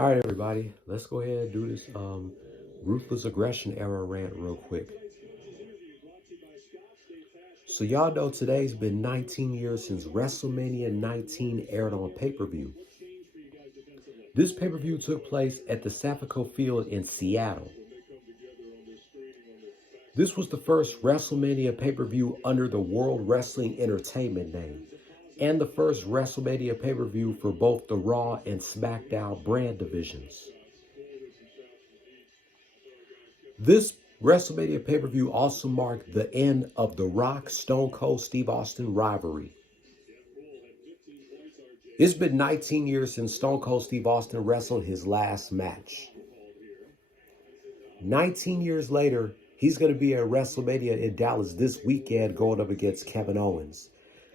All right, everybody, let's go ahead and do this ruthless aggression era rant real quick. So y'all know today's been 19 years since WrestleMania 19 aired on pay-per-view. This pay-per-view took place at the Safeco Field in Seattle. This was the first WrestleMania pay-per-view under the World Wrestling Entertainment name, and the first WrestleMania pay-per-view for both the Raw and SmackDown brand divisions. This WrestleMania pay-per-view also marked the end of the Rock Stone Cold Steve Austin rivalry. It's been 19 years since Stone Cold Steve Austin wrestled his last match. 19 years later, he's going to be at WrestleMania in Dallas this weekend going up against Kevin Owens.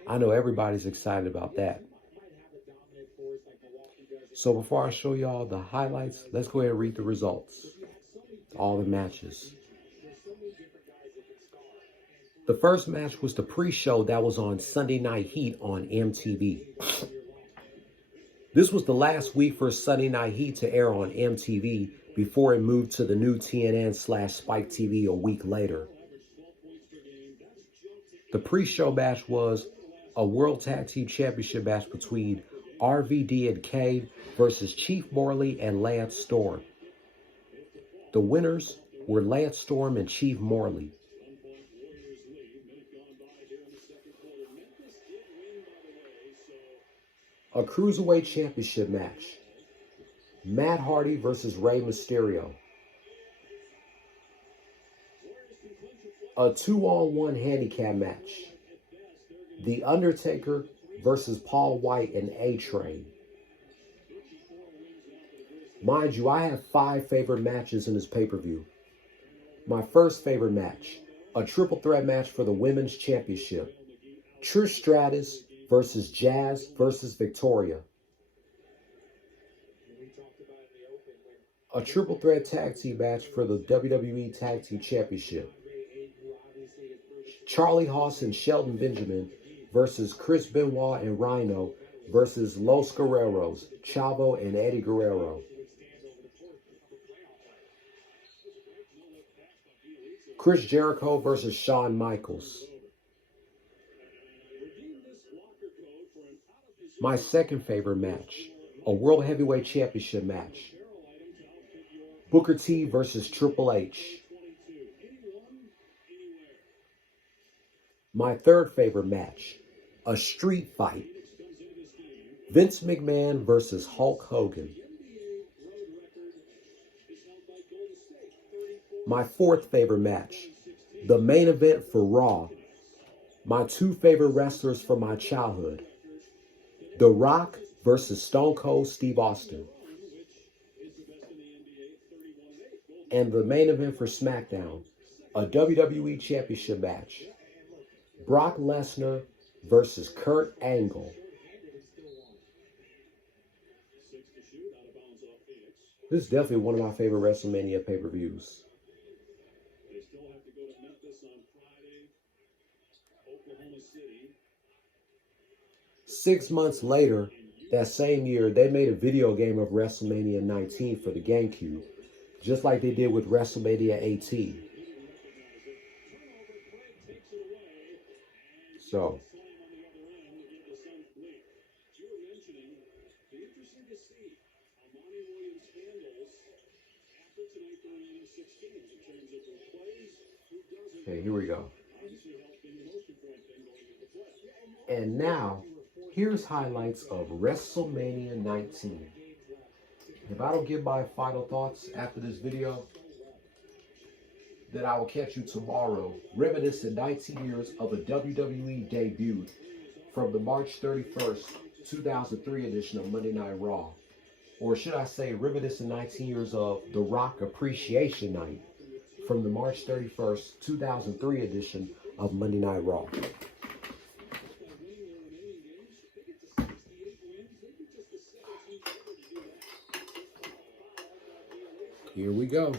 I know everybody's excited about that. So before I show y'all the highlights, let's go ahead and read the results. All the matches. The first match was the pre-show that was on Sunday Night Heat on MTV. This was the last week for Sunday Night Heat to air on MTV before it moved to the new TNN/Spike TV a week later. The pre-show match was a World Tag Team Championship match between RVD and Kane versus Chief Morley and Lance Storm. The winners were Lance Storm and Chief Morley. A Cruiserweight Championship match. Matt Hardy versus Rey Mysterio. A 2-on-1 handicap match. The Undertaker versus Paul White and A-Train. Mind you, I have 5 favorite matches in this pay-per-view. My first favorite match, a triple threat match for the Women's Championship. Trish Stratus versus Jazz versus Victoria. A triple threat tag team match for the WWE Tag Team Championship. Charlie Haas and Shelton Benjamin versus Chris Benoit and Rhino versus Los Guerreros, Chavo and Eddie Guerrero. Chris Jericho versus Shawn Michaels. My second favorite match, a World Heavyweight Championship match. Booker T versus Triple H. My third favorite match, a street fight. Vince McMahon versus Hulk Hogan. My fourth favorite match, the main event for Raw. My 2 favorite wrestlers from my childhood. The Rock versus Stone Cold Steve Austin. And the main event for SmackDown, a WWE Championship match. Brock Lesnar versus Kurt Angle. This is definitely one of my favorite WrestleMania pay-per-views. 6 months later, that same year, they made a video game of WrestleMania 19 for the GameCube, just like they did with WrestleMania 18. So, okay, here we go. And now, here's highlights of WrestleMania 19. If I don't give my final thoughts after this video, then I will catch you tomorrow, reminiscing 19 years of a WWE debut from the March 31st, 2003 edition of Monday Night Raw. Or should I say, reminiscing 19 years of The Rock Appreciation Night from the March 31st, 2003 edition of Monday Night Raw. Here we go.